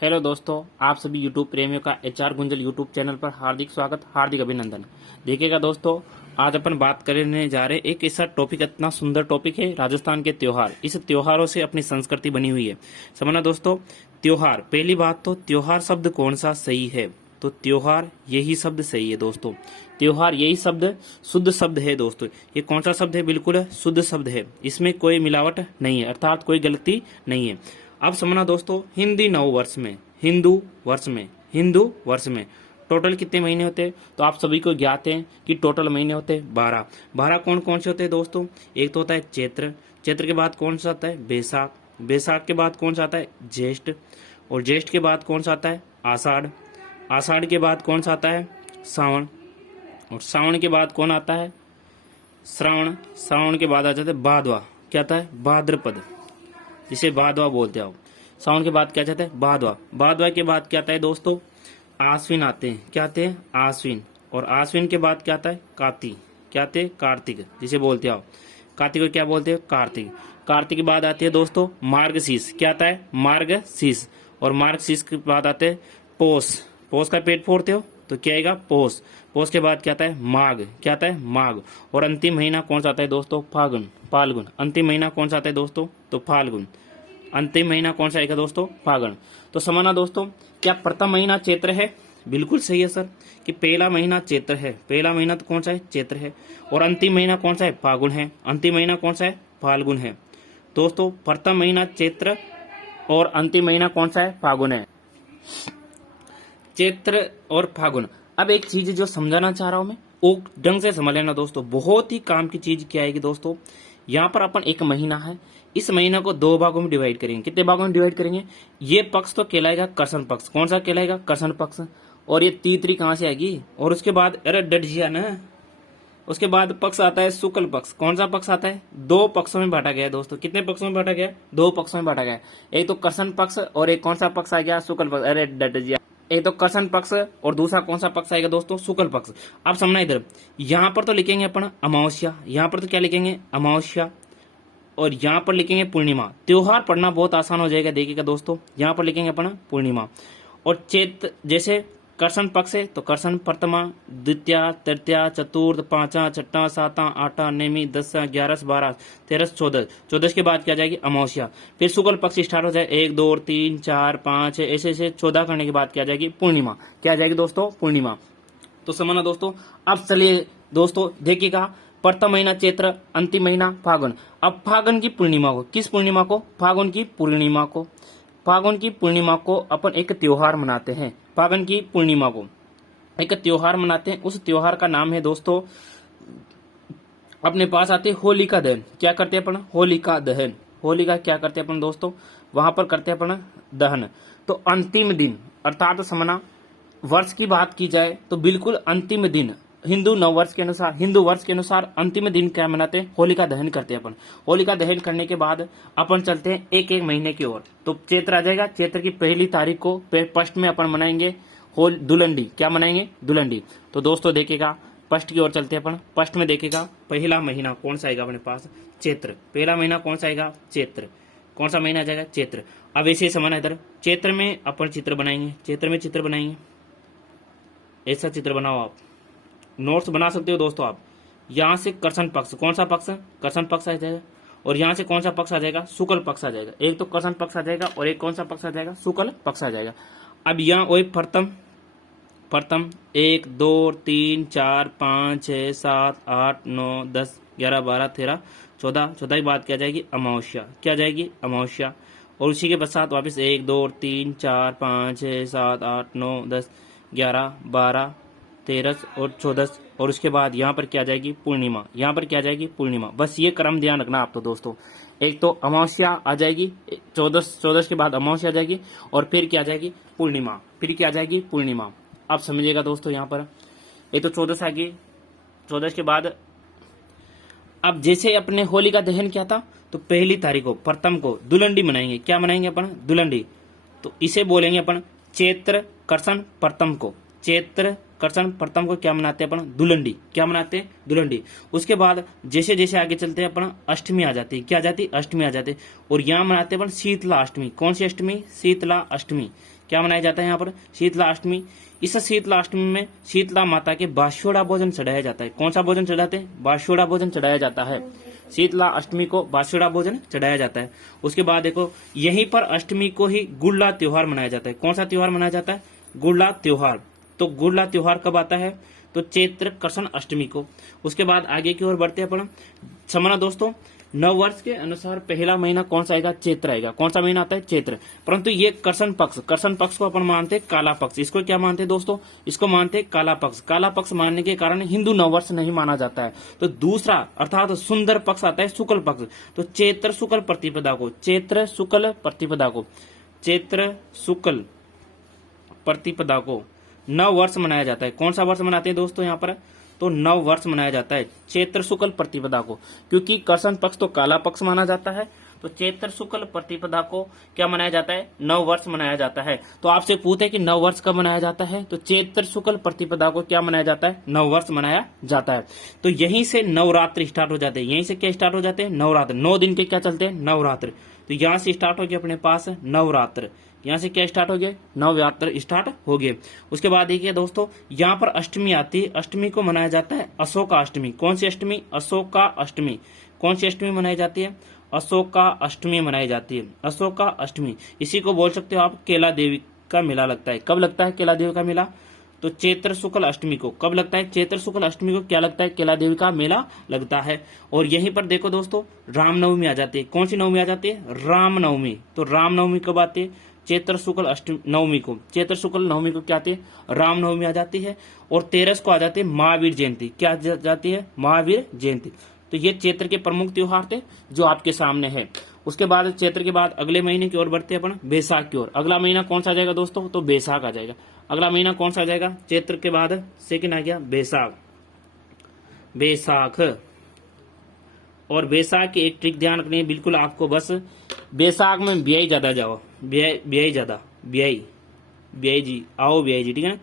Hello दोस्तों, आप सभी यूट्यूब प्रेमियों का एचआर गुंजल यूट्यूब चैनल पर हार्दिक स्वागत, हार्दिक अभिनंदन। देखिएगा दोस्तों, आज अपन बात करने जा रहे एक ऐसा टॉपिक, इतना सुंदर टॉपिक है राजस्थान के त्योहार। इस त्योहारों से अपनी संस्कृति बनी हुई है। समझना दोस्तों, त्योहार, पहली बात तो त्योहार शब्द कौन सा सही है? तो त्योहार यही शब्द सही है दोस्तों। त्योहार यही शब्द शुद्ध शब्द है दोस्तों। ये कौन सा शब्द है? बिल्कुल शुद्ध शब्द है, इसमें कोई मिलावट नहीं है, अर्थात कोई गलती नहीं है। अब समझना दोस्तों, हिंदी नव वर्ष में, हिंदू वर्ष में टोटल कितने महीने होते हैं? तो आप सभी को ज्ञात है कि टोटल महीने होते हैं 12। 12 कौन कौन से होते हैं दोस्तों? एक तो होता है चैत्र, चैत्र के बाद कौन सा आता है? बैसाख, बैसाख के बाद कौन सा आता है? ज्येष्ठ, और ज्येष्ठ के बाद कौन सा आता है? आषाढ़, आषाढ़ के बाद कौन सा आता है? सावन, और सावन के बाद कौन आता है? श्रावण, श्रावण के बाद आ जाता है भादवा। क्या आता है? भाद्रपद, जिसे भादवा बोलते हो। सावन के बाद क्या चाहते हैं? भादवा, भादवा के बाद क्या आता है दोस्तों? आश्विन आते हैं। क्या आते हैं? आश्विन, और आश्विन के बाद क्या आता है? कार्तिक, क्या आते हैं? कार्तिक, जिसे बोलते हो। कार्तिक को क्या बोलते हैं? कार्तिक, कार्तिक के बाद आती है दोस्तों मार्गशीर्ष। क्या आता है? मार्गशीर्ष, और मार्गशीर्ष के बाद आते हैं पौष, पौष का पेट फोड़ते हो तो क्या आएगा? पौष, पौष के बाद क्या आता है? माघ, क्या आता है? माघ, और अंतिम महीना कौन सा आता है दोस्तों? फाल्गुन, फाल्गुन, अंतिम महीना कौन सा आता है दोस्तों? तो फाल्गुन, अंतिम महीना कौन सा आएगा दोस्तों? फाल्गुन। तो समझना दोस्तों, क्या प्रथम महीना चैत्र है? बिल्कुल सही है सर, कि पहला महीना चैत्र है। पहला महीना तो कौन सा है? चैत्र है, और अंतिम महीना कौन सा है? फाल्गुन है। अंतिम महीना कौन सा है? फाल्गुन है दोस्तों। प्रथम महीना चैत्र और अंतिम महीना कौन सा है? फाल्गुन है, चैत्र और फाल्गुन। अब एक चीज जो समझाना चाह रहा हूं मैं, वो ढंग से समझ लेना दोस्तों। बहुत ही काम की चीज क्या आएगी दोस्तों? यहाँ पर अपन एक महीना है, इस महीना को दो भागों में डिवाइड करेंगे। कितने भागों में डिवाइड करेंगे? ये पक्ष तो कहलाएगा कर्षण पक्ष। कौन सा कहलाएगा? कर्षण पक्ष। और ये तीसरी कहां से आएगी? और उसके बाद, अरे डजिया ना, उसके बाद पक्ष आता है शुक्ल पक्ष। कौन सा पक्ष आता है? दो पक्षों में बांटा गया है दोस्तों। कितने पक्षों में बांटा गया? दो पक्षों में बांटा गया है। एक तो कर्षण पक्ष, और एक कौन सा पक्ष आ गया? शुक्ल पक्ष। अरे डजिया, एक तो कर्षण पक्ष और दूसरा कौन सा पक्ष आएगा दोस्तों? शुक्ल पक्ष। अब समझना इधर, यहां पर तो लिखेंगे अपन अमावस्या, यहां पर तो क्या लिखेंगे? अमावस्या, और यहाँ पर लिखेंगे पूर्णिमा। त्योहार पढ़ना बहुत आसान हो जाएगा। देखिएगा दोस्तों, यहाँ पर लिखेंगे अपन पूर्णिमा। और चैत्र, जैसे कर्षण पक्ष है तो कर्षण प्रथमा, द्वितीया, तृतीया, चतुर्थ, पांचवा, छठा, सातवां, आठवां, नौवीं, 10वां, 11वां, 12वां, 13वां, 14वां, 14 के बाद क्या जाएगी? अमावस्या। फिर शुक्ल पक्ष स्टार्ट हो जाए, 1 2 3 4 5 ऐसे ऐसे 14 करने के बाद क्या जाएगी? पूर्णिमा। क्या जाएगी दोस्तों? पूर्णिमा। तो समझना दोस्तों। अब चलिए दोस्तों, देखिएगा, प्रथम महीना चैत्र, अंतिम महीना फाल्गुन। अब फाल्गुन की पूर्णिमा को, किस पूर्णिमा को? फाल्गुन की पूर्णिमा को, फाल्गुन की पूर्णिमा को अपन एक त्योहार मनाते हैं। फाल्गुन की पूर्णिमा को एक त्योहार मनाते हैं। उस त्योहार का नाम है दोस्तों, अपने पास आते हैं होलिका दहन। क्या करते हैं अपन? होलिका दहन। होलिका क्या करते हैं अपन दोस्तों? वहां पर करते हैं अपन दहन। तो अंतिम दिन, अर्थात समझना, वर्ष की बात की जाए तो बिल्कुल अंतिम दिन, हिंदू नववर्ष के अनुसार, हिंदू वर्ष के अनुसार अंतिम दिन क्या मनाते हैं? होलिका दहन करते हैं अपन। होलिका दहन करने के बाद अपन चलते हैं एक एक महीने की ओर। तो चैत्र आ जाएगा, चैत्र की पहली तारीख को फर्स्ट में अपन मनाएंगे दुलंडी। क्या मनाएंगे? दुलंडी। तो दोस्तों देखिएगा, फर्स्ट की ओर चलते हैं अपन। फर्स्ट में देखिएगा, पहला महीना कौन सा आएगा अपने पास? चैत्र। पहला महीना कौन सा आएगा? चैत्र। कौन सा महीना आ जाएगा? चैत्र। अब ऐसे समझना, इधर चैत्र में अपन चित्र बनाएंगे, चैत्र में चित्र बनाएंगे। ऐसा चित्र बनाओ, आप नोट्स बना सकते हो दोस्तों आप। यहाँ से कर्षण पक्ष, कौन सा पक्ष? कर्षण पक्ष आ जाएगा, और यहाँ से कौन सा पक्ष आ जाएगा? शुक्ल पक्ष आ जाएगा। एक तो कर्षण पक्ष आ जाएगा, और एक कौन सा पक्ष आ जाएगा? शुक्ल पक्ष आ जाएगा। अब यहाँ वही प्रथम, 1 2 3 4 5 6 7 8 9 10 11 12 13 14, 14 की बात क्या जाएगी? अमावस्या। क्या जाएगी? अमावस्या। और उसी के पश्चात वापस 1 2 3 4 5 6 7 8 9 10 11 12 13 और 14, और उसके बाद यहाँ पर क्या जाएगी? पूर्णिमा। यहाँ पर क्या जाएगी? पूर्णिमा। बस ये क्रम ध्यान रखना आप। तो दोस्तों, एक तो अमावस्या आ जाएगी, 14 के बाद अमावस्या आ जाएगी, और फिर क्या जाएगी? पूर्णिमा। फिर क्या जाएगी? पूर्णिमा। आप समझिएगा दोस्तों, यहाँ पर एक तो 14 आ गई, 14 के बाद अब जैसे अपने होली का दहन क्या था, तो पहली तारीख को, प्रथम को दुलंडी मनाएंगे। क्या मनाएंगे अपन? दुलंडी। तो इसे बोलेंगे अपन चैत्र कर्षण प्रथम को, चैत्र कृष्ण प्रथम को क्या मनाते हैं अपन, दुलंडी, क्या मनाते हैं, दुलंडी। उसके बाद जैसे जैसे आगे चलते हैं अपन अष्टमी आ जाती है, क्या आ जाती है, अष्टमी आ जाती है। और यहाँ मनाते हैं अपन शीतला अष्टमी। कौन सी अष्टमी, शीतला अष्टमी। क्या मनाया जाता है यहाँ पर, शीतला अष्टमी। इस शीतला अष्टमी में शीतला माता के बास्योड़ा भोजन चढ़ाया जाता है। कौन सा भोजन चढ़ाते हैं, बास्योड़ा भोजन चढ़ाया जाता है। शीतला अष्टमी को बास्योड़ा भोजन चढ़ाया जाता है। उसके बाद देखो यहीं पर अष्टमी को ही गुड़ला त्योहार मनाया जाता है। कौन सा त्योहार मनाया जाता है, गुड़ला त्योहार। तो गुड़ला त्योहार कब आता है, तो चैत्र कृष्ण अष्टमी को। उसके बाद आगे की ओर बढ़ते हैं अपन। समझना दोस्तों, नववर्ष के अनुसार पहला महीना कौन सा आएगा, चैत्र आएगा। कौन सा महीना आता है, चैत्र। परंतु ये कृष्ण पक्ष को अपन मानते हैं काला पक्ष। इसको क्या मानते हैं दोस्तों, इसको मानते हैं काला पक्ष। काला पक्ष मानने के कारण हिंदू नववर्ष नहीं माना जाता है। तो दूसरा अर्थात सुंदर पक्ष आता है शुक्ल पक्ष। तो चैत्र शुक्ल प्रतिपदा को, चैत्र शुक्ल प्रतिपदा को, चैत्र शुक्ल प्रतिपदा को नव वर्ष मनाया जाता है। कौन सा वर्ष मनाते हैं दोस्तों यहाँ पर, तो नव वर्ष मनाया जाता है चैत्र शुक्ल प्रतिपदा को। क्योंकि कृष्ण पक्ष तो काला पक्ष माना जाता है, तो चैत्र शुक्ल प्रतिपदा को क्या मनाया जाता है, नव वर्ष मनाया जाता है। तो आपसे पूछे कि नव वर्ष कब मनाया जाता है, तो चैत्र शुक्ल प्रतिपदा को क्या मनाया जाता है, नव वर्ष मनाया जाता है। तो यहीं से नवरात्र स्टार्ट हो जाते हैं। यहीं से क्या स्टार्ट हो जाते हैं, नवरात्र। 9 दिन के क्या चलते हैं, नवरात्र। तो यहाँ से स्टार्ट हो गया अपने पास नवरात्र। यहाँ से क्या स्टार्ट हो गए, नवरात्र स्टार्ट हो गए। उसके बाद देखिए दोस्तों यहाँ पर अष्टमी आती है। अष्टमी को मनाया जाता है अशोका अष्टमी। कौन सी अष्टमी, अशोका अष्टमी। कौन सी अष्टमी मनाई जाती है, अशोका अष्टमी मनाई जाती है, अशोका अष्टमी। इसी को बोल सकते हो आप केला देवी का मेला लगता है। कब लगता है केला देवी का मेला, तो चैत्र शुक्ल अष्टमी को। कब लगता है, चैत्र शुक्ल अष्टमी को क्या लगता है, केला देवी का मेला लगता है। और यहीं पर देखो दोस्तों रामनवमी आ जाती है। कौन सी नवमी आ जाती है, रामनवमी। तो रामनवमी कब आती है, चैत्र शुक्ल नवमी को। चैत्र शुक्ल नवमी को क्या आती है, रामनवमी आ जाती है। और 13 को आ जाती है महावीर जयंती। क्या जाती है, महावीर जयंती। तो ये चैत्र के प्रमुख त्योहार थे जो आपके सामने है। उसके बाद चैत्र के बाद अगले महीने की ओर बढ़ते हैं अपन, बैसाख की ओर। अगला महीना कौन सा आ जाएगा दोस्तों, तो बैसाख आ जाएगा। अगला महीना कौन सा आ जाएगा, चैत्र के बाद सेकंड आ गया बैसाख, बैसाख। और बैसाख की एक ट्रिक ध्यान रखनी है बिल्कुल आपको, बस बैसाख में ब्याई ज्यादा जाओ, ब्याई ज्यादा, ब्याई जी आओ, ब्याई जी, ठीक है ना।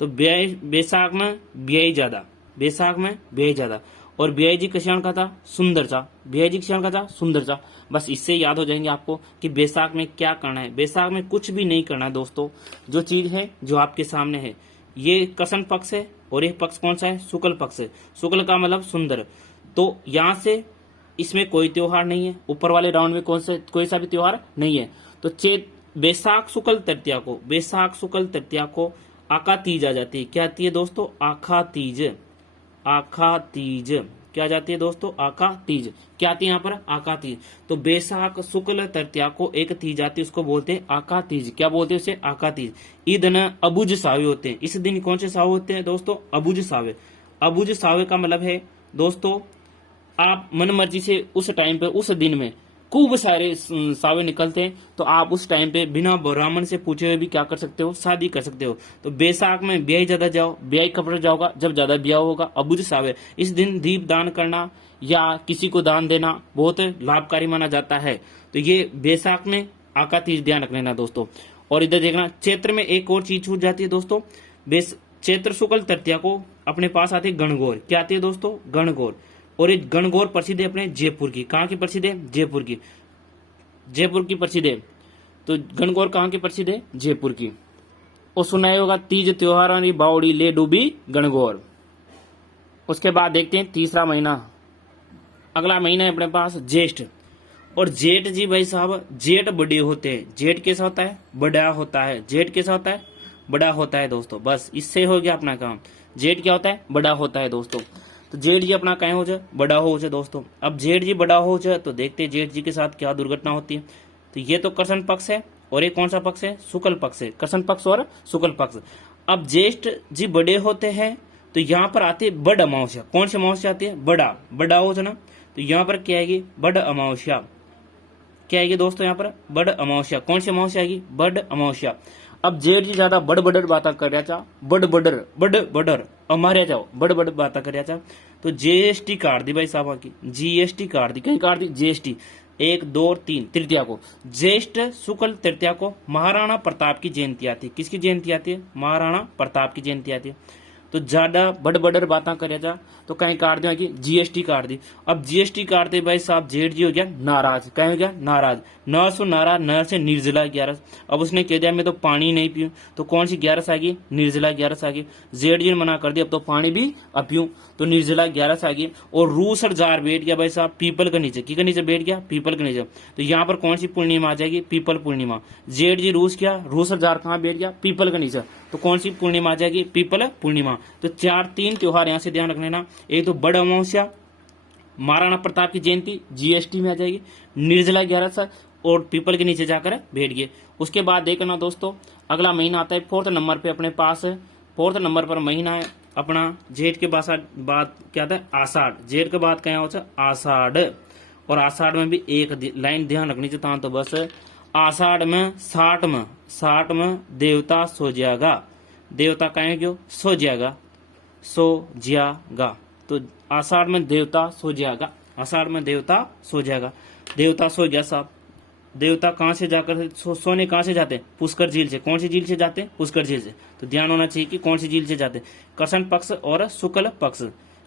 तो बैसाख में ब्याई ज्यादा, बैसाख में ब्याई ज्यादा। और ब्याई जी किसान का था सुंदर सा, ब्याई जी किसान का था सुंदर सा। बस इससे याद हो जाएंगे आपको कि बैसाख में क्या करना है। बैसाख में कुछ भी नहीं करना है दोस्तों। जो चीज है जो आपके सामने है, ये कृष्ण पक्ष है और एक पक्ष कौन सा है, शुक्ल पक्ष है। शुक्ल का मतलब सुंदर। तो यहाँ से इसमें कोई त्योहार नहीं है, ऊपर वाले राउंड में कोई सा भी त्योहार नहीं है। तो बैसाख शुक्ल तृतीया को, बैसाख शुक्ल तृतीया को आका तीज आ जाती है। क्या आती है दोस्तों, आखा तीज, आखा तीज। क्या जाती है दोस्तों, आका तीज। क्या आती है यहाँ पर, आका तीज। तो बैसाख शुक्ल तृतीया को एक तीज आती है, उसको बोलते हैं आका तीज। क्या बोलते हैं उसे, आका तीज। ई दिन अबुझ सावे होते हैं। इस दिन कौन से सावे होते हैं दोस्तों, अबुझ सावे। अबुझ सावे का मतलब है दोस्तों आप मन मर्जी से उस टाइम पे, उस दिन में खूब सारे सावे निकलते हैं, तो आप उस टाइम पे बिना ब्राह्मण से पूछे हुए भी क्या कर सकते हो, शादी कर सकते हो। तो बैसाख में ब्याह ज्यादा जाओ, ब्याह कपड़ा जाओगा जब ज्यादा ब्याह होगा, अबुझ सावे। इस दिन दीप दान करना या किसी को दान देना बहुत लाभकारी माना जाता है। तो ये बैसाख में आका तीज ध्यान रख लेना दोस्तों। और इधर देखना चैत्र में एक और चीज छूट जाती है दोस्तों, चैत्र शुक्ल तृतीया को अपने पास आती है गणगौर। क्या आती है दोस्तों, गणगौर। और ये गणगौर प्रसिद्ध है अपने जयपुर की। कहाँ की प्रसिद्ध है, जयपुर की, जयपुर की प्रसिद्ध है। तो गणगौर कहाँ की प्रसिद्ध है, जयपुर की। और सुना होगा तीज त्योहार बावड़ी ले डूबी गणगौर। उसके बाद देखते हैं तीसरा महीना, अगला महीना है अपने पास ज्येष्ठ। और जेठ जी भाई साहब, जेठ बड़े होते हैं। जेठ कैसा होता है, बड़ा होता है। जेठ कैसा होता है, बड़ा होता है दोस्तों। बस इससे हो गया अपना काम। जेठ क्या होता है, बड़ा होता है दोस्तों। तो जेठ जी अपना कहीं हो जाए, बड़ा हो जाए दोस्तों। अब जेठ जी बड़ा हो जाए तो देखते हैं जेठ जी के साथ क्या दुर्घटना होती है। तो ये तो कृष्ण पक्ष है और ये कौन सा पक्ष है, शुक्ल पक्ष है। कृष्ण पक्ष और शुक्ल पक्ष। अब ज्येष्ठ जी बड़े होते हैं तो यहाँ पर आती है बड़ अमावस्या। कौन सी अमावस्या आती है, बड़ा हो जाना। तो यहाँ पर क्या आएगी, बड़ अमावस्या। क्या आएगी दोस्तों, यहाँ पर बड़ अमावस्या। कौन सी अमावस्या आएगी, बड़ अमावस्या। अब जेठ जी ज्यादा बड़ बात कर रहा था, बड़ हमारे जाओ बड़ बात कर रहा था। तो जीएसटी काट दी भाई साहब की, जीएसटी काट दी। कहीं काट दी, जीएसटी 1 2 3 तृतीया को, ज्येष्ठ शुक्ल तृतीया को महाराणा प्रताप की जयंती आती है। किसकी जयंती आती है, महाराणा प्रताप की जयंती आती है। तो ज्यादा बड़ बड़ बातें करे जा तो कहीं काट दे कि जीएसटी काट दी। अब जीएसटी काटते भाई साहब जेठ जी हो गया नाराज, कहीं हो गया नाराज, न सो नाराज, न से निर्जला ग्यारस। अब उसने कह दिया मैं तो पानी नहीं पीऊं, तो कौन सी ग्यारस आ गई? निर्जला ग्यारस आ गई। जेठ जी ने मना कर दिया अब तो पानी भी अब पीऊं, तो निर्जला ग्यारस आ गई। और रूस और जार बैठ गया भाई साहब पीपल के नीचे, की नीचे बैठ गया? पीपल के नीचे। तो यहाँ पर कौन सी पूर्णिमा आ जाएगी? पीपल पूर्णिमा। जेठ जी रूस क्या? रूस और जार कहाँ बैठ गया? पीपल के नीचे। तो कौन सी पूर्णिमा आ जाएगी? पीपल पूर्णिमा। तो 3 त्योहार यहाँ से ध्यान रख लेना। एक तो बड़ अमावस्या, महाराणा प्रताप की जयंती जीएसटी में आ जाएगी, निर्जला ग्यारस और पीपल के नीचे जाकर बैठ गए। उसके बाद देखना दोस्तों अगला महीना आता है 4th नंबर पे अपने पास। 4th नंबर पर महीना है अपना जेठ के बाद क्या था? आषाढ़। जेठ के बाद क्या होता है? आषाढ़। और आषाढ़ में भी एक लाइन ध्यान रखनी चाहिए, तो बस आषाढ़ में 60 में देवता सो जाएगा। देवता कहें क्यों? सो जाएगा, सो जाएगा। तो आषाढ़ में देवता सो जाएगा, आषाढ़ में देवता सो जाएगा। देवता सो गया साहब। देवता कहाँ से जाकर सोने कहाँ से जाते हैं? पुष्कर झील से। कौन सी झील से जाते हैं? पुष्कर झील से। तो ध्यान होना चाहिए कि कौन सी झील से जाते हैं? कृष्ण पक्ष और शुक्ल पक्ष,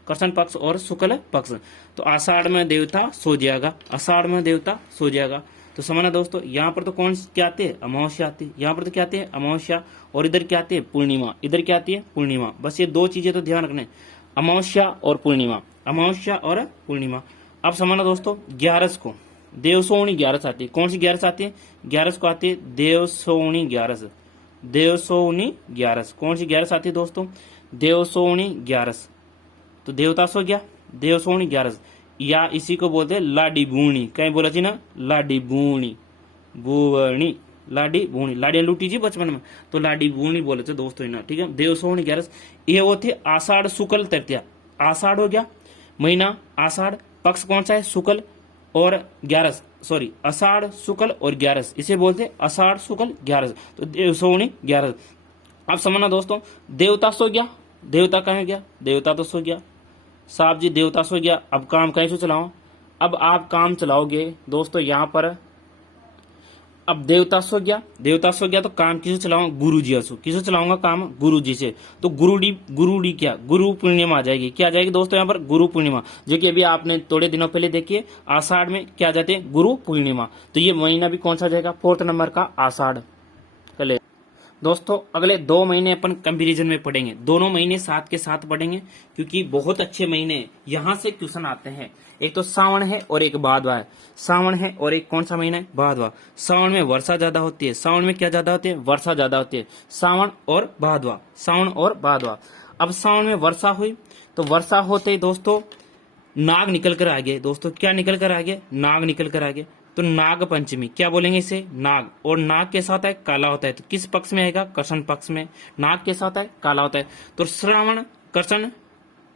कृष्ण पक्ष और शुक्ल पक्ष। तो आषाढ़ में देवता सो जाएगा, आषाढ़ में देवता सो जाएगा। तो समझना दोस्तों यहाँ पर तो कौन क्या आते हैं? अमावस्या आती है। यहाँ पर तो क्या आते हैं? अमावस्या। और इधर क्या आती है? पूर्णिमा। इधर क्या आती है? पूर्णिमा। बस ये 2 चीजें तो ध्यान रखने, अमावस्या और पूर्णिमा, अमावस्या और पूर्णिमा। अब समझना दोस्तों 11 को देवसोनी 11 आती है। कौन सी 11 आती है? 11 को आती है देवसोनी 11। देवसोनी 11 कौन सी 11 आती है दोस्तों? देवसोनी 11। तो देवता सो गया, देवसोनी 11, या इसी को बोलते हैं लाडी बूणी। कहीं बोला जी ना, लाडी बूणी, बुवणी, लाडी बूणी। लाडियां लूटी जी बचपन में, तो लाडी बूणी बोले थे दोस्तों ना, ठीक है। देवसोनी 11 ये वो थे आषाढ़ शुक्ल तृतीया। आषाढ़ हो गया महीना, आषाढ़ पक्ष कौन सा है? शुक्ल और 11, सॉरी आषाढ़ शुक्ल और 11, इसे बोलते आषाढ़ शुक्ल 11। तो देवसोनी 11। अब समझना दोस्तों देवता सो गया, देवता कहाँ गया? देवता तो सो गया साहब जी, देवता सो गया। अब काम कैसे चलाओ? अब आप काम चलाओगे दोस्तों यहाँ पर। अब देवता सो गया, देवता सो गया तो काम किसे चलाऊंगा? गुरु जी से। किसे चलाऊंगा काम? गुरु जी से। तो गुरुडी क्या? गुरु पूर्णिमा आ जाएगी। क्या आ जाएगी दोस्तों यहाँ पर? गुरु पूर्णिमा, जो कि अभी आपने थोड़े दिनों पहले देखिए आषाढ़ में क्या आ जाते हैं? गुरु पूर्णिमा। तो ये महीना भी कौन सा जाएगा? 4th नंबर का आषाढ़। चले दोस्तों अगले 2 महीने अपन कंपैरिजन में पढ़ेंगे, दोनों महीने साथ के साथ पढ़ेंगे क्योंकि बहुत अच्छे महीने यहाँ से क्वेश्चन आते हैं। एक तो सावन है और एक भादवा है। सावन है और एक कौन सा महीना है? भादवा। सावन में वर्षा ज्यादा होती है। सावन में क्या ज्यादा होती है? वर्षा ज्यादा होती है। सावन और भादवा, सावन और भादवा। अब सावन में वर्षा हुई तो वर्षा होते ही दोस्तों नाग निकल कर आ गए। दोस्तों क्या निकल कर आ गए? नाग निकल कर आ गए। तो नाग पंचमी क्या बोलेंगे इसे? नाग। और नाग के साथ है काला होता है, तो किस पक्ष में आएगा? कृष्ण पक्ष में। नाग के साथ है काला होता है, तो श्रावण कृष्ण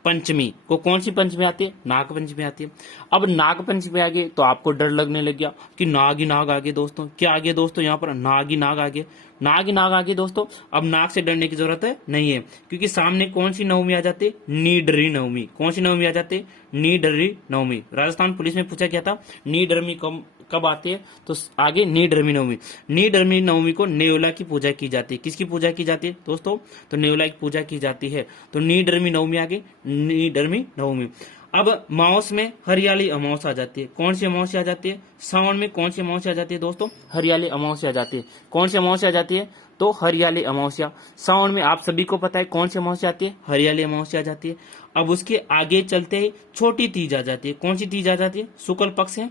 पंचमी को कौन सी पंचमी आती है? नाग पंचमी आती है। अब नाग पंचमी आ गई तो आपको डर लगने लग गया कि नाग ही नाग आ गए। दोस्तों क्या आ गए दोस्तों? यहाँ पर नाग ही नाग आ गए, नाग ही नाग आ गए दोस्तों। अब नाग से डरने की जरूरत नहीं है क्योंकि सामने कौन सी नवमी आ जाती है? नीडरी नवमी। कौन सी नवमी आ जाती है? नीडरी नवमी। राजस्थान पुलिस में पूछा गया था नीडरमी कब आती है, तो आगे नीडरमी नवमी। नीडरमी नवमी को नेवला की पूजा की जाती है। किसकी पूजा की जाती है दोस्तों? तो नेवला की पूजा की जाती है। तो नीडरमी नवमी आगे, नीडरमी नवमी। अब माउस में हरियाली अमावस्या आ जाती है। कौन सी अमावस्या आ जाती है? सावन में कौन सी अमावस्या आ जाती है दोस्तों? हरियाली अमावस्या आ जाती है। कौन सी अमावस्या आ जाती है? तो हरियाली अमावस्या। सावन में आप सभी को पता है कौन सी अमावस्या आती है? हरियाली अमावस्या आ जाती है। अब उसके आगे चलते ही छोटी तीज आ जाती है। कौन सी तीज आ जाती है? शुक्ल पक्ष है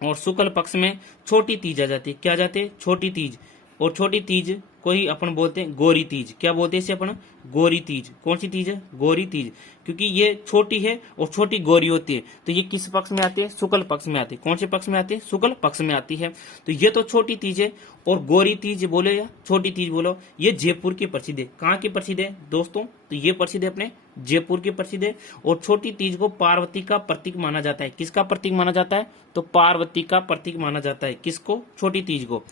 और शुक्ल पक्ष में छोटी तीज आ जाती है। क्या आ जाती है? छोटी तीज। और छोटी तीज को ही अपन बोलते हैं गोरी तीज। क्या बोलते हैं इसे अपन? गोरी तीज। कौन सी तीज है? गोरी तीज, क्योंकि ये छोटी है और छोटी गोरी होती है। तो ये किस पक्ष में आती है? शुक्ल पक्ष में आती है। कौन से पक्ष में आती है? शुक्ल पक्ष में आती है। तो ये तो छोटी तीज है। और गोरी तीज बोले या छोटी तीज बोलो, ये जयपुर की प्रसिद्ध है। कहाँ की प्रसिद्ध है दोस्तों? तो ये प्रसिद्ध है अपने जयपुर की प्रसिद्ध है। और छोटी तीज को पार्वती का प्रतीक माना जाता है। किसका प्रतीक माना जाता है? तो पार्वती का प्रतीक माना जाता है। किसको? छोटी तीज को।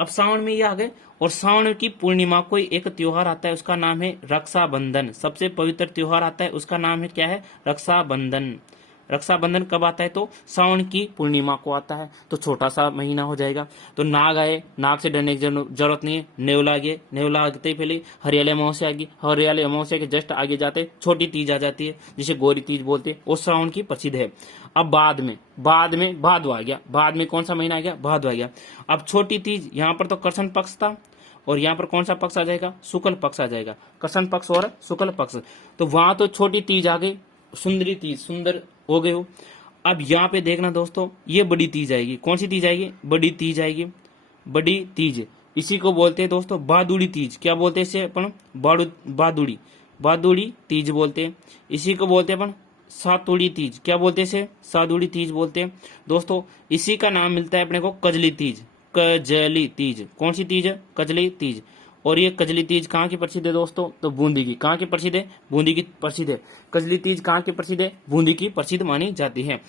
अब सावन में ये आ गए। और सावन की पूर्णिमा को एक त्योहार आता है, उसका नाम है रक्षाबंधन। सबसे पवित्र त्योहार आता है, उसका नाम है क्या है? रक्षाबंधन। रक्षाबंधन कब आता है तो सावन की पूर्णिमा को आता है, तो छोटा सा महीना हो जाएगा। तो नाग आए, नाग से डरने की जरूरत नहीं है। नेवला आ गए, नेवला आते ही पहले हरियाली अमावस्या आ गई, हरियाली अमावस्या के जस्ट आगे जाते छोटी तीज आ जाती है जिसे गौरी तीज बोलते हैं, वो श्रावण की प्रसिद्ध है। अब बाद में भादो आ गया, बाद में कौन सा महीना आ गया, भादो आ गया। अब छोटी तीज, यहाँ पर तो कृष्ण पक्ष था और यहाँ पर कौन सा पक्ष आ जाएगा, शुक्ल पक्ष आ जाएगा, कृष्ण पक्ष और शुक्ल पक्ष। तो वहां तो छोटी तीज आ गई, सुंदरी तीज, सुंदर हो गए हो। अब यहाँ पे देखना दोस्तों, ये बड़ी तीज आएगी। कौन सी तीज आएगी, बड़ी तीज आएगी, बड़ी तीज। इसी को बोलते हैं दोस्तों भादुड़ी तीज। क्या बोलते हैं इसे अपन, भादुड़ी, भादुड़ी तीज बोलते हैं। इसी को बोलते हैं अपन सातुड़ी तीज। क्या बोलते हैं इसे, सातुड़ी तीज बोलते हैं दोस्तों। इसी का नाम मिलता है अपने को कजली तीज, कजली तीज। कौन सी तीज है, कजली तीज। और ये कजली तीज कहाँ की प्रसिद्ध है दोस्तों, तो बूंदी की। कहाँ की प्रसिद्ध है, बूंदी की प्रसिद्ध है। कजली तीज कहाँ की प्रसिद्ध है, बूंदी की प्रसिद्ध मानी जाती है,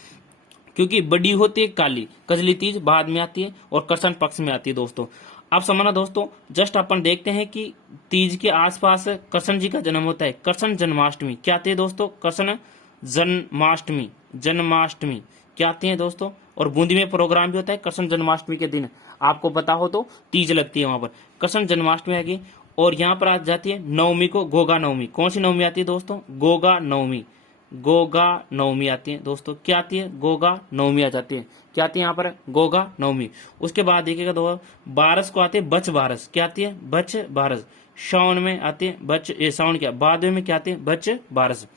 क्योंकि बड़ी होती है काली। कजली तीज बाद में आती है और कृष्ण पक्ष में आती है दोस्तों। अब समझना दोस्तों, जस्ट अपन देखते हैं कि तीज के आसपास कृष्ण जी का जन्म होता है, कृष्ण जन्माष्टमी। क्या आती है दोस्तों, कृष्ण जन्माष्टमी, जन्माष्टमी क्या आती है दोस्तों। और बूंदी में प्रोग्राम भी होता है कृष्ण जन्माष्टमी के दिन, आपको पता हो तो तीज लगती है वहां पर। कृष्ण जन्माष्टमी आ गई और यहाँ पर आ जाती है नवमी को गोगा नवमी। कौन सी नवमी आती है दोस्तों, गोगा नवमी, गोगा नवमी आती है दोस्तों। क्या आती है, गोगा नवमी आ जाती है। क्या आती है यहाँ पर, गोगा नवमी। उसके बाद देखिएगा दो बारस को आती है बच बारस। क्या आती है, बच बारस। श्रावण में आती है बच, श्रावण क्या बाद में क्या आती है, बच बारस।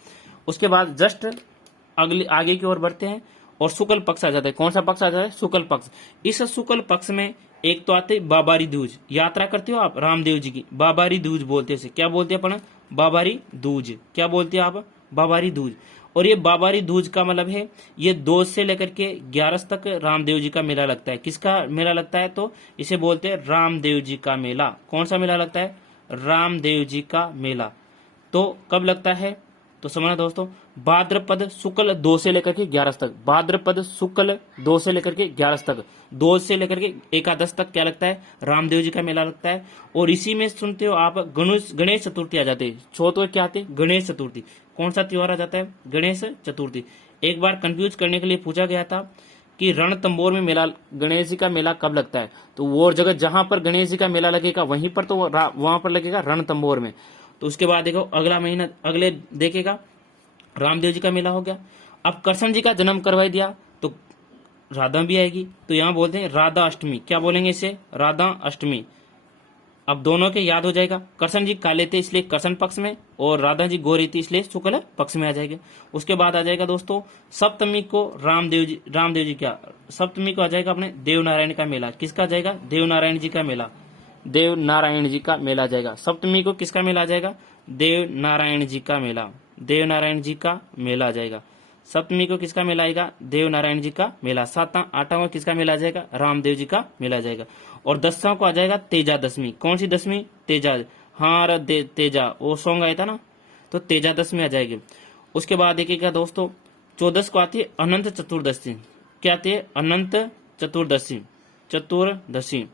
उसके बाद जस्ट अगले आगे की ओर बढ़ते हैं और शुक्ल पक्ष आ जाता है। कौन सा पक्ष आ जाता है, शुक्ल पक्ष। इस शुक्ल पक्ष में एक तो आते बाबारी दूज। यात्रा करते हो आप रामदेव जी की, बाबारी दूज बोलते हैं। क्या बोलते हैं अपन, बाबारी दूज। क्या बोलते हैं आप, बाबारी दूज। और ये बाबारी दूज का मतलब है, ये 2 से लेकर के 11 तक रामदेव जी का मेला लगता है। किसका मेला लगता है, तो इसे बोलते हैं रामदेव जी का मेला। कौन सा मेला लगता है, रामदेव जी का मेला। तो कब लगता है, तो समझना दोस्तों, भाद्रपद शुक्ल 2 से लेकर के 11 तक, भाद्रपद शुक्ल 2 से लेकर के 11 तक, 2 से लेकर के एकादश तक क्या लगता है, रामदेव जी का मेला लगता है। और इसी में सुनते हो आप गणेश चतुर्थी आ जाते हैं। चौथ क्या आते हैं, गणेश चतुर्थी। कौन सा त्योहार आ जाता है, गणेश चतुर्थी। एक बार कंफ्यूज करने के लिए पूछा गया था कि रणतंबोर में मेला, गणेश जी का मेला कब लगता है, तो वो जगह जहां पर गणेश जी का मेला लगेगा वहीं पर तो वहां पर लगेगा रणतंबोर में। तो उसके बाद देखो अगला महीना, अगले देखेगा रामदेव जी का मेला हो गया। अब कृष्ण जी का जन्म करवाई दिया तो राधा भी आएगी, तो यहाँ बोलते हैं राधा अष्टमी। क्या बोलेंगे इसे, राधा अष्टमी। अब दोनों के याद हो जाएगा, कृष्ण जी काले थे इसलिए कृष्ण पक्ष में, और राधा जी गोरी थी इसलिए शुक्ल पक्ष में आ जाएगा। उसके बाद आ जाएगा दोस्तों सप्तमी को रामदेव जी क्या, सप्तमी को आ जाएगा अपने देव नारायण का मेला। किसका आ जाएगा, देव नारायण जी का मेला, देव नारायण जी का मेला आ जाएगा। सप्तमी को किसका मेला आ जाएगा, देव नारायण जी का मेला, देव नारायण जी का मेला आ जाएगा। सप्तमी को किसका मेला आएगा, देव नारायण जी का मेला। 7वां को किसका मेला आ जाएगा, रामदेव जी का मेला आ जाएगा। और 10वां को आ जाएगा तेजा दशमी। कौन सी दशमी, तेजा, हाँ तेजा, वो सॉन्ग आया था ना, तो तेजा दशमी आ जाएगी। उसके बाद देखिएगा दोस्तों 14 को आती है अनंत चतुर्दशी। क्या आती है, अनंत चतुर्दशी, चतुर्दशी,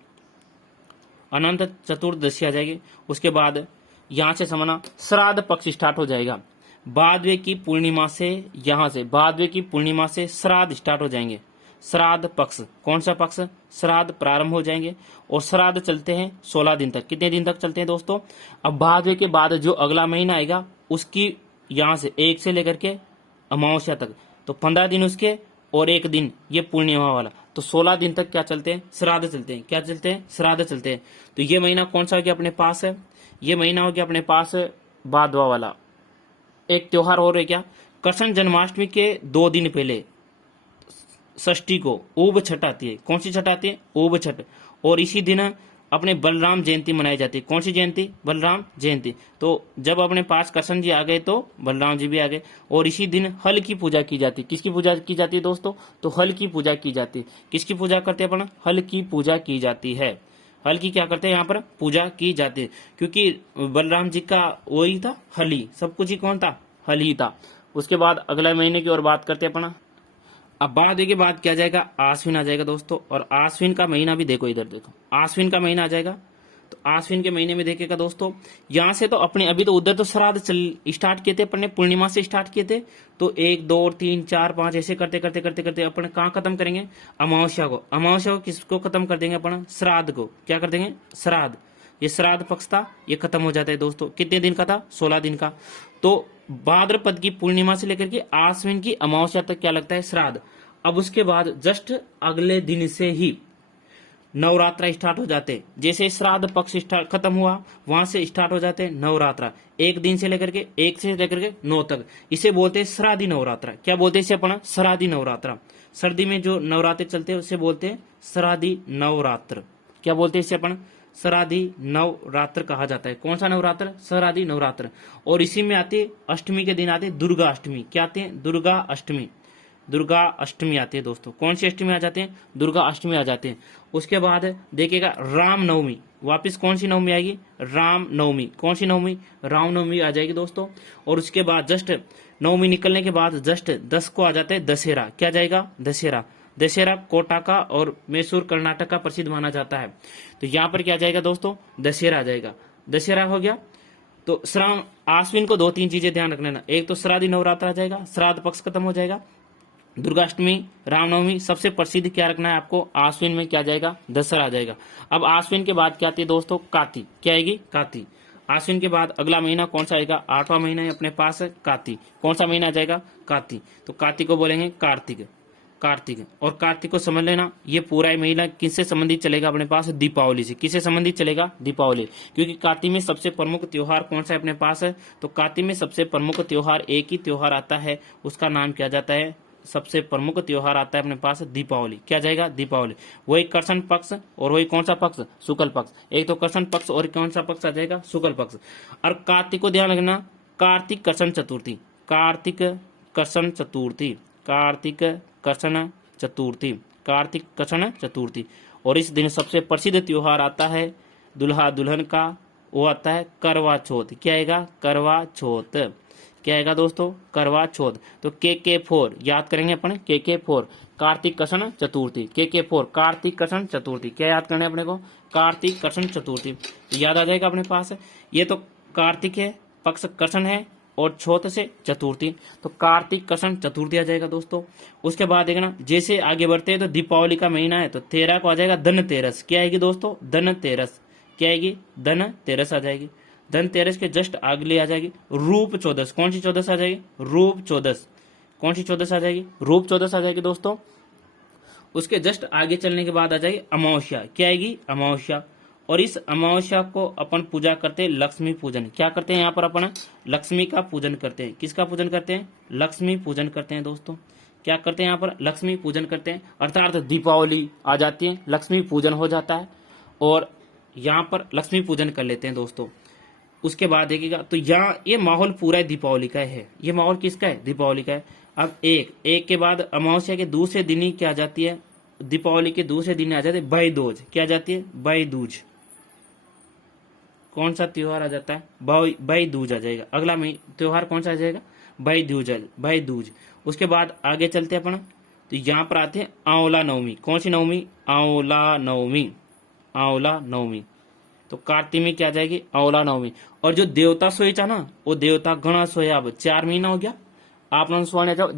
अनंत चतुर्दशी आ जाएगी। उसके बाद यहां से समझना श्राद्ध पक्ष स्टार्ट हो जाएगा। भादवे की पूर्णिमा से, यहां से भादवे की पूर्णिमा से श्राद्ध स्टार्ट हो जाएंगे। श्राद्ध पक्ष, कौन सा पक्ष, श्राद्ध प्रारंभ हो जाएंगे और श्राद्ध चलते हैं 16 दिन तक। कितने दिन तक चलते हैं दोस्तों, अब भादवे के बाद जो अगला महीना आएगा उसकी यहां से 1 से लेकर के अमावस्या तक, तो 15 दिन उसके और 1 दिन ये पूर्णिमा वाला, तो 16 दिन तक क्या चलते हैं, श्राद्ध चलते हैं। क्या चलते हैं, श्राद्ध चलते हैं। तो ये महीना कौन सा हो गया अपने पास है, ये महीना हो गया अपने पास भादवा वाला। एक त्योहार और है क्या, कृष्ण जन्माष्टमी के 2 दिन पहले षष्ठी को ऊब छठ आती है। कौन सी छठ आती है, ऊब छठ। और इसी दिन अपने बलराम जयंती मनाई जाती है। कौन सी जयंती, बलराम जयंती। तो जब अपने पास कृष्ण जी आ गए तो बलराम जी भी आ गए। और इसी दिन हल की पूजा की जाती है। किसकी पूजा की जाती है दोस्तों, तो हल की पूजा की जाती है। किसकी पूजा करते हैं अपन, हल की पूजा की जाती है। हल की क्या करते हैं, यहाँ पर पूजा की जाती है, क्योंकि बलराम जी का वही था हली, सब कुछ ही कौन था, हल ही था। उसके बाद अगले महीने की और बात करते हैं अपना। अब भादवे के बाद क्या जाएगा, आश्विन आ जाएगा दोस्तों। और आश्विन का महीना भी देखो, इधर देखो, आश्विन का महीना आ जाएगा। तो आश्विन के महीने में देखिएगा दोस्तों, यहां से तो अपने अभी तो उधर तो श्राद्ध स्टार्ट किए थे अपन ने, पूर्णिमा से स्टार्ट किए थे। तो 1 2 3 4 5 ऐसे करते करते करते करते अपन कहाँ खत्म करेंगे, अमावस्या को। अमावस्या को किसको खत्म कर देंगे अपन, श्राद्ध को। क्या कर देंगे, श्राद्ध। ये श्राद्ध पक्ष था, ये खत्म हो जाता है दोस्तों। कितने दिन का था, 16 दिन का। तो भाद्रपद की पूर्णिमा से लेकर के आश्विन की अमावस्या तक क्या लगता है, श्राद्ध। अब उसके बाद जस्ट अगले दिन से ही नवरात्रा स्टार्ट हो जाते। जैसे श्राद्ध पक्ष खत्म हुआ, वहां से स्टार्ट हो जाते नवरात्रा। 1 दिन से लेकर के 1 से लेकर के 9 तक, इसे बोलते हैं श्राद्धी नवरात्रा। क्या बोलते हैं इसे अपना, श्राद्धी नवरात्रा। सर्दी में जो नवरात्र चलते हैं उसे बोलते हैं श्राद्धी नवरात्र। क्या बोलते हैं इसे अपन, श्राद्धी नवरात्र कहा जाता है। कौन सा नवरात्र, श्राद्धी नवरात्र। और इसी में आती है अष्टमी के दिन आते हैं दुर्गा अष्टमी। क्या आते हैं, दुर्गा अष्टमी। दुर्गा अष्टमी आती है दोस्तों। कौन सी अष्टमी आ जाते हैं, दुर्गा अष्टमी आ जाते हैं। उसके बाद देखिएगा राम नवमी, वापिस कौन सी नवमी आएगी, राम नवमी। कौन सी नवमी, राम नवमी आ जाएगी दोस्तों। और उसके बाद जस्ट नवमी निकलने के बाद जस्ट 10 को आ जाता है दशहरा। क्या जाएगा, दशहरा। दशहरा कोटा का और मैसूर कर्नाटक का प्रसिद्ध माना जाता है। तो यहाँ पर क्या जाएगा दोस्तों, दशहरा आ जाएगा। दशहरा हो गया। तो श्रावण आश्विन को 2-3 चीजें ध्यान रख लेना। एक तो श्राद्धी नवरात्र आ जाएगा, श्राद्ध पक्ष खत्म हो जाएगा। दुर्गाष्टमी, रामनवमी, सबसे प्रसिद्ध क्या रखना है आपको, आश्विन में क्या जाएगा, दशहरा आ जाएगा। अब आश्विन के बाद क्या आती है दोस्तों, कार्तिक। क्या आएगी, कार्तिक। आश्विन के बाद अगला महीना कौन सा आएगा, 8वां महीना है अपने पास, कार्तिक। कौन सा महीना आ जाएगा, कार्तिक। तो कार्तिक को बोलेंगे कार्तिक, कार्तिक। और कार्तिक को समझ लेना, ये पूरा महीना किससे संबंधित चलेगा अपने पास, दीपावली से। किससे संबंधित चलेगा, दीपावली। क्योंकि कार्तिक में सबसे प्रमुख त्योहार कौन सा है अपने पास है, तो कार्तिक में सबसे प्रमुख त्योहार एक ही त्योहार आता है, उसका नाम क्या जाता है, सबसे प्रमुख त्योहार आता है अपने पास दीपावली। क्या जाएगा, दीपावली। वही कृष्ण पक्ष और वही कौन सा पक्ष, शुक्ल पक्ष। एक तो कृष्ण पक्ष और कौन सा पक्ष आ जाएगा, शुक्ल पक्ष। और कार्तिक को ध्यान रखना, कार्तिक कृष्ण चतुर्थी, कार्तिक कृष्ण चतुर्थी, कार्तिक कृष्ण चतुर्थी, कार्तिक कृष्ण चतुर्थी। और इस दिन सबसे प्रसिद्ध त्योहार आता है दुल्हा दुल्हन का, वो आता है करवा चौथ। क्या आएगा, करवा चौथ। क्या आएगा दोस्तों, करवा चौथ। तो KK4 याद करेंगे अपन, KK4 कार्तिक कृष्ण चतुर्थी। KK4 कार्तिक कृष्ण चतुर्थी। क्या याद करना है अपने को, कार्तिक कृष्ण चतुर्थी। तो याद आ जाएगा अपने पास। ये तो कार्तिक है, पक्ष कृष्ण है, और चौथ से चतुर्थी, तो कार्तिक कृष्ण चतुर्थी आ जाएगा दोस्तों। उसके बाद देखना जैसे आगे बढ़ते हैं तो दीपावली का महीना है, तो 13 को आ जाएगा धनतेरस। क्या आएगी दोस्तों, धनतेरस। क्या आएगी, धनतेरस आ जाएगी। धनतेरस के जस्ट अगले आ जाएगी रूप चौदस। कौन सी चौदस आ जाएगी, रूप चौदस। कौन सी चौदस आ जाएगी, रूप चौदस आ जाएगी दोस्तों। उसके जस्ट आगे चलने के बाद आ जाएगी अमावस्या। क्या आएगी, अमावस्या। और इस अमावस्या को अपन पूजा करते हैं लक्ष्मी पूजन। क्या करते हैं यहाँ पर अपन, लक्ष्मी का पूजन करते हैं। किसका पूजन करते हैं, लक्ष्मी पूजन करते हैं दोस्तों। क्या करते हैं यहाँ पर, लक्ष्मी पूजन करते हैं। अर्थात दीपावली आ जाती है, लक्ष्मी पूजन हो जाता है, और यहाँ पर लक्ष्मी पूजन कर लेते हैं दोस्तों। उसके बाद देखिएगा तो यहाँ ये माहौल पूरा दीपावली का है। ये माहौल किसका है, दीपावली का है। अब एक के बाद अमावस्या के दूसरे दिन ही क्या आ जाती है, दीपावली के दूसरे दिन आ जाती है भाई दूज। क्या जाती है, भाई दूज। कौन सा त्योहार आ जाता है, भाई दूज आ जाएगा। अगला त्योहार कौन सा आ जाएगा, भाई दूज, भाई दूज। उसके बाद आगे चलते हैं अपन, तो यहाँ पर आते हैं आंवला नवमी। कौन सी नवमी, आंवला नवमी, आंवला नवमी। तो कार्तिक में क्या जाएगी, आंवला नवमी। और जो देवता सोए था ना, वो देवता गणा सोया। अब 4 महीना हो गया, आप सोने जाओ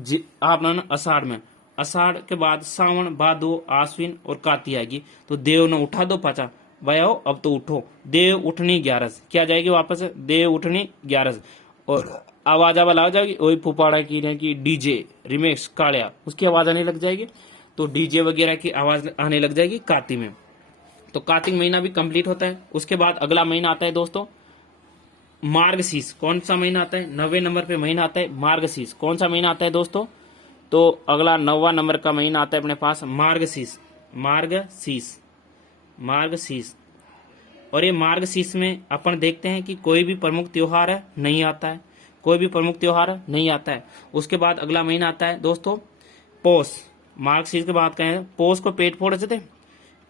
आप अषाढ़ में, अषाढ़ के बाद सावन, भादो, आश्विन और कार्तिक आएगी। तो देव ने उठा दो पाचा, भाई आओ अब तो उठो। देव उठनी 11। क्या जाएगी वापस, देव उठनी 11। और आवाज आ जाएगी, वही फुपाड़ा की डीजे रिमेक्स कालिया, उसकी आवाज आने लग जाएगी। तो डीजे वगैरह की आवाज आने लग जाएगी कार्तिक में। तो कार्तिक महीना भी कंप्लीट होता है। उसके बाद अगला महीना आता है दोस्तों मार्गशीर्ष। कौन सा महीना आता है, 9वें नंबर पे महीना आता है मार्गशीर्ष। कौन सा महीना आता है दोस्तों, तो अगला 9वां नंबर का महीना आता है अपने पास मार्गशीर्ष, मार्गशीर्ष, मार्गशीर्ष। और ये मार्गशीर्ष में अपन देखते हैं कि कोई भी प्रमुख त्योहार नहीं आता है, कोई भी प्रमुख त्योहार नहीं आता है। उसके बाद अगला महीना आता है दोस्तों पौष। मार्गशीर्ष के बाद कहें पौष को पेट फोड़ देते,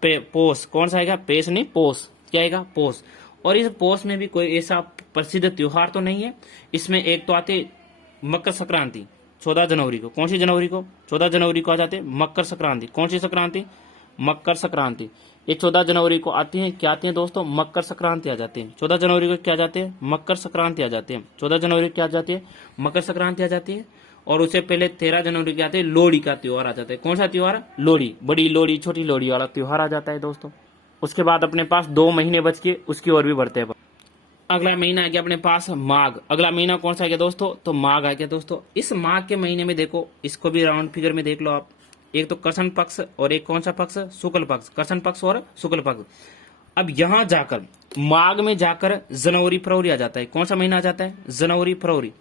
पौष। कौन सा आएगा, पेश नहीं, पौष। क्या आएगा, पौष। और इस पौष में भी कोई ऐसा प्रसिद्ध त्योहार तो नहीं है। इसमें एक तो आते मकर संक्रांति 14 जनवरी को। कौन सी जनवरी को, 14 जनवरी को आ जाते मकर संक्रांति। कौन सी संक्रांति, मकर संक्रांति। ये 14 जनवरी को आती है। क्या आती है दोस्तों? मकर संक्रांति आ जाती है। 14 जनवरी को क्या आ जाते हैं? मकर संक्रांति आ जाती है। 14 जनवरी को क्या आ जाती है? मकर संक्रांति आ जाती है। और उससे पहले 13 जनवरी को आते हैं लोहड़ी का त्योहार आ जाता है। कौन सा त्योहार? लोहड़ी। बड़ी लोहड़ी, छोटी लोहड़ी वाला त्योहार आ जाता है दोस्तों। उसके बाद अपने पास 2 महीने बच के उसकी ओर भी बढ़ते हैं। अगला महीना आ गया अपने पास माघ। अगला महीना कौन सा आ गया दोस्तों? तो माघ आ गया दोस्तों। इस माघ के महीने में देखो, इसको भी राउंड फिगर में देख लो आप। एक तो कृष्ण पक्ष और एक कौन सा पक्ष? शुक्ल पक्ष। कृष्ण पक्ष और शुक्ल पक्ष। अब यहां जाकर माघ में जाकर जनवरी फरवरी आ जाता है। कौन सा महीना आ जाता है? जनवरी फरवरी।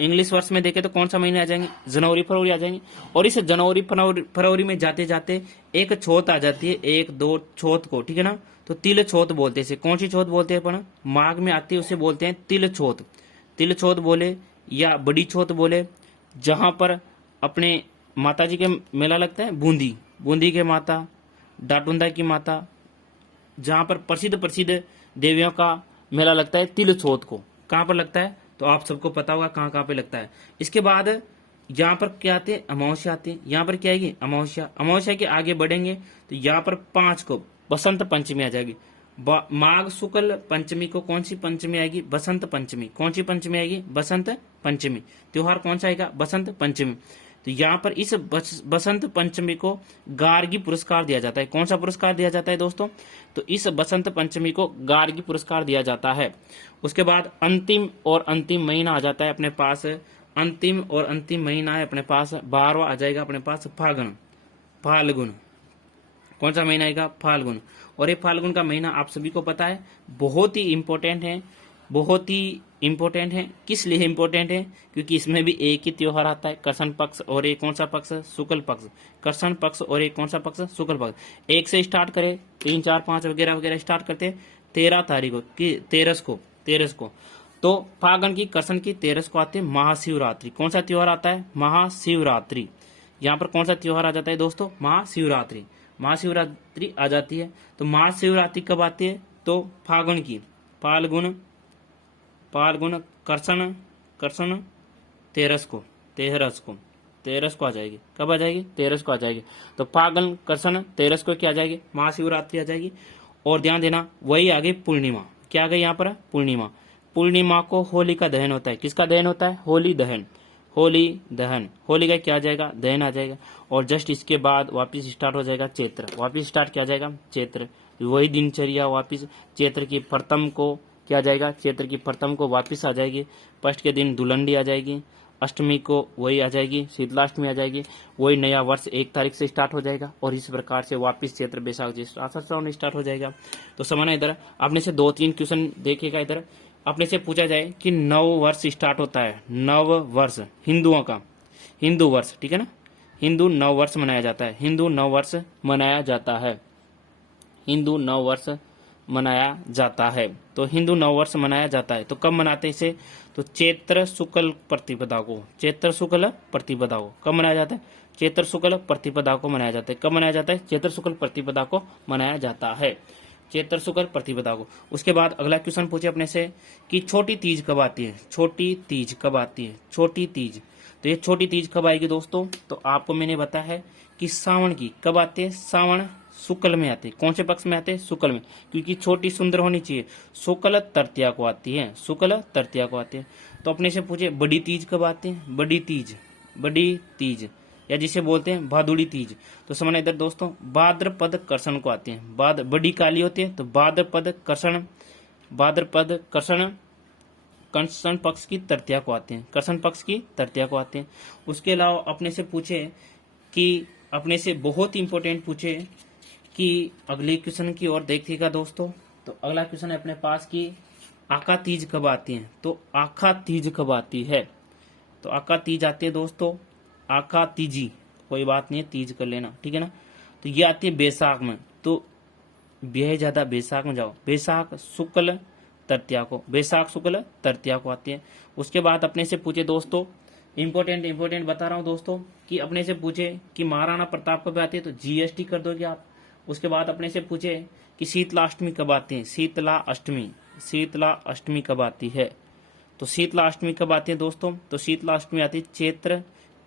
इंग्लिश वर्ष में देखे तो कौन सा महीने आ जाएंगे? जनवरी फरवरी आ जाएंगे। और इस जनवरी फरवरी में जाते जाते एक छौत आ जाती है, 1-2 छौत को, ठीक है ना? तो तिल छौत बोलते हैं। कौन सी छौत बोलते हैं अपन? माघ में आती है उसे बोलते हैं तिल छौत। तिल छौत बोले या बड़ी छौत बोले, जहां पर अपने माता जी के मेला लगता है, बूंदी, बूंदी के माता, डाटुंदा की माता, जहां पर प्रसिद्ध प्रसिद्ध देवियों का मेला लगता है तिल छौत को। कहां पर लगता है? तो आप सबको पता होगा कहां कहां पे लगता है। इसके बाद यहाँ पर क्या आते हैं? अमावस्या आती है। यहाँ पर क्या आएगी? अमावस्या। अमावस्या के आगे बढ़ेंगे तो यहाँ पर 5 को बसंत पंचमी आ जाएगी। माघ शुक्ल पंचमी को कौन सी पंचमी आएगी? बसंत पंचमी। कौन सी पंचमी आएगी? बसंत पंचमी। त्योहार कौन सा आएगा? बसंत पंचमी। तो यहाँ पर इस बसंत पंचमी को गार्गी पुरस्कार दिया जाता है। कौन सा पुरस्कार दिया जाता है दोस्तों? तो इस बसंत पंचमी को गार्गी पुरस्कार दिया जाता है। उसके बाद अंतिम और अंतिम महीना आ जाता है अपने पास। अंतिम और अंतिम महीना है अपने पास 12वां आ जाएगा अपने पास फाल्गुन। फाल्गुन कौन सा महीना आएगा? फाल्गुन। और ये फाल्गुन का महीना आप सभी को पता है बहुत ही इंपॉर्टेंट है। बहुत ही इंपॉर्टेंट है। किस लिए इंपॉर्टेंट है? क्योंकि इसमें भी एक ही त्योहार आता है, कृष्ण पक्ष और एक कौन सा पक्ष? शुक्ल पक्ष। कृष्ण पक्ष और एक कौन सा पक्ष? शुक्ल पक्ष। 1 से स्टार्ट करें, 3, 4, 5 वगैरह वगैरह स्टार्ट करते हैं 13 तारीख को कि 13 को। तो फागुन की कृष्ण की 13 को आती है महाशिवरात्रि। कौन सा त्योहार आता है? महाशिवरात्रि। यहाँ पर कौन सा त्योहार आ जाता है दोस्तों? महाशिवरात्रि। महाशिवरात्रि आ जाती है। तो महाशिवरात्रि कब आती है? तो फागुन की। फाल्गुन कृष्ण 13 को आ जाएगी। कब आ जाएगी? 13 को आ जाएगी। तो फागुन कृष्ण 13 को क्या आ जाएगी? महाशिवरात्रि आ जाएगी। और ध्यान देना, वही आगे पूर्णिमा। क्या आ गई यहाँ पर? पूर्णिमा। पूर्णिमा को होली का दहन होता है। किसका दहन होता है? होली दहन। होली दहन। होली का क्या आ जाएगा? दहन आ जाएगा। और जस्ट इसके बाद वापिस स्टार्ट हो जाएगा चैत्र। वापिस स्टार्ट क्या आ जाएगा? चैत्र। वही दिनचर्या वापिस चैत्र की प्रथम को क्या आ जाएगा? चैत्र की प्रथम को वापिस आ जाएगी। फर्स्ट के दिन धुलंडी आ जाएगी। अष्टमी को वही आ जाएगी, शीतलाष्टमी आ जाएगी। वही नया वर्ष 1 तारीख से स्टार्ट हो जाएगा। और इस प्रकार से वापिस चैत्र बैसाख ज्येष्ठ आषाढ़ श्रावण स्टार्ट हो जाएगा। तो समझना, इधर आपने से 2-3 क्वेश्चन देखेगा। इधर अपने से पूछा जाए कि नव वर्ष स्टार्ट होता है, नव वर्ष हिंदुओं का, हिंदू वर्ष, ठीक है ना? हिंदू नव वर्ष मनाया जाता है। हिंदू नव वर्ष मनाया जाता है। हिंदू नव वर्ष मनाया जाता है। तो हिंदू नव वर्ष मनाया जाता है। तो कब मनाते हैं इसे? तो चैत्र शुक्ल प्रतिपदा को। चैत्र शुक्ल प्रतिपदा को कब मनाया जाता है? चैत्र शुक्ल प्रतिपदा को मनाया जाता है। कब मनाया जाता है? चैत्र शुक्ल प्रतिपदा को मनाया जाता है। चैत्र शुक्ल प्रतिपदा को। उसके बाद अगला क्वेश्चन पूछे अपने से कि छोटी तीज कब आती है? छोटी तीज कब आती है? छोटी तीज। तो ये छोटी तीज कब आएगी दोस्तों? तो आपको मैंने बताया है कि सावन की। कब आते हैं? सावन शुक्ल में आते हैं। कौन से पक्ष में आते हैं? शुक्ल में। क्योंकि छोटी सुंदर होनी चाहिए। शुक्ल तृतीया को आती है। शुक्ल तृतीया को आती है। तो अपने से पूछे बड़ी तीज कब आती है? बड़ी तीज। बड़ी तीज या जिसे बोलते हैं भादुड़ी तीज। तो समझना इधर दोस्तों, भाद्रपद कृष्ण को आती है। बड़ी काली होती है तो भाद्रपद कृष्ण। भाद्रपद कृष्ण कृष्ण पक्ष की तृतीया को आते हैं। कृष्ण पक्ष की तृतीया को आते हैं। उसके अलावा अपने से पूछे कि अपने से बहुत इंपॉर्टेंट पूछे कि अगले क्वेश्चन की ओर देखिएगा दोस्तों। तो अगला क्वेश्चन है अपने पास कि आका तीज कब आती है? तो आका तीज कब आती है? तो आका तीज आती है दोस्तों, आका तीजी, कोई बात नहीं है, तीज कर लेना, ठीक है ना? तो ये आती है बैसाख में। तो ब्याह ज्यादा बैसाख में जाओ। बैसाख शुक्ल तृतीया को, बैसाख शुक्ल तृतीया को आती है। उसके बाद अपने से पूछे दोस्तों, इंपॉर्टेंट बता रहा हूँ दोस्तों, कि अपने से पूछे कि महाराणा प्रताप कब आती है? तो जीएसटी कर दोगे आप। उसके बाद अपने से पूछे कि शीतलाष्टमी कब आती है? शीतला अष्टमी कब आती है? तो शीतला अष्टमी कब आती है दोस्तों? तो शीतला अष्टमी आती है चैत्र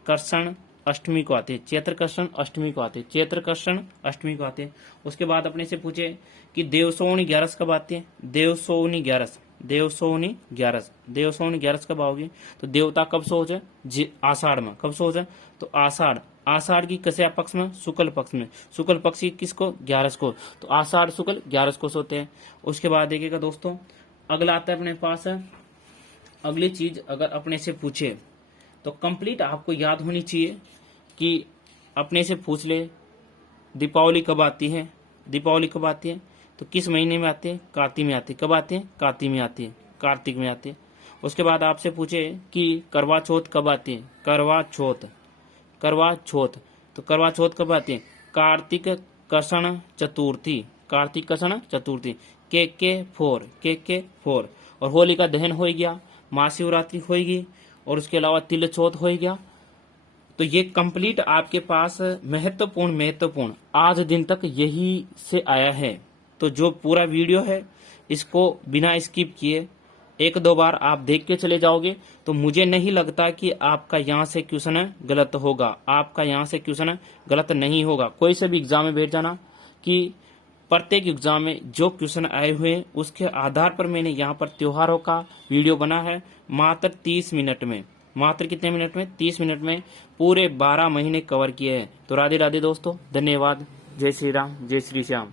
कृष्ण अष्टमी को आते हैं, चैत्र कृष्ण अष्टमी को आते हैं, चैत्र कृष्ण अष्टमी को आते हैं। उसके बाद अपने से पूछे कि देवसोनी 11 कब आती है, देवसोनी 11, देवसोनी 11, देवसोनी 11 कब आओगी, तो देवता कब सो जाए, आषाढ़ में, कब सो जाए, तो आषाढ़, आषाढ़ की कस्या पक्ष में, शुक्ल पक्ष में, शुक्ल पक्ष की किसको, 11 को, तो आषाढ़ शुक्ल 11 को सोते हैं। उसके बाद देखिएगा दोस्तों, अगला आता है अपने पास है, अगली चीज अगर अपने से पूछे तो कंप्लीट आपको याद होनी चाहिए कि अपने से पूछ ले दीपावली कब आती है, दीपावली कब आती है, तो किस महीने में आती है, कार्तिक में आती है, कब आती है, कार्तिक में आती है, कार्तिक में आती है। उसके बाद आपसे पूछे कि करवा चौथ कब आती है, करवा चौथ, करवा चौथ, तो करवा चौथ कब आती है, कार्तिक कृष्ण चतुर्थी, कार्तिक कृष्ण चतुर्थी, के फोर। और होलिका दहन हो गया, महाशिवरात्रि होगी, और उसके अलावा तिल चौथ हो गया। तो ये कंप्लीट आपके पास महत्वपूर्ण आज दिन तक यही से आया है। तो जो पूरा वीडियो है इसको बिना स्किप किए एक दो बार आप देख के चले जाओगे तो मुझे नहीं लगता कि आपका यहाँ से क्वेश्चन गलत होगा, आपका यहाँ से क्वेश्चन गलत नहीं होगा। कोई से भी एग्जाम में बैठ जाना कि प्रत्येक एग्जाम में जो क्वेश्चन आए हुए हैं उसके आधार पर मैंने यहाँ पर त्योहारों का वीडियो बना है, मात्र 30 मिनट में, मात्र कितने मिनट में, 30 मिनट में पूरे 12 महीने कवर किए हैं। तो राधे राधे दोस्तों, धन्यवाद, जय श्री राम, जय श्री श्याम।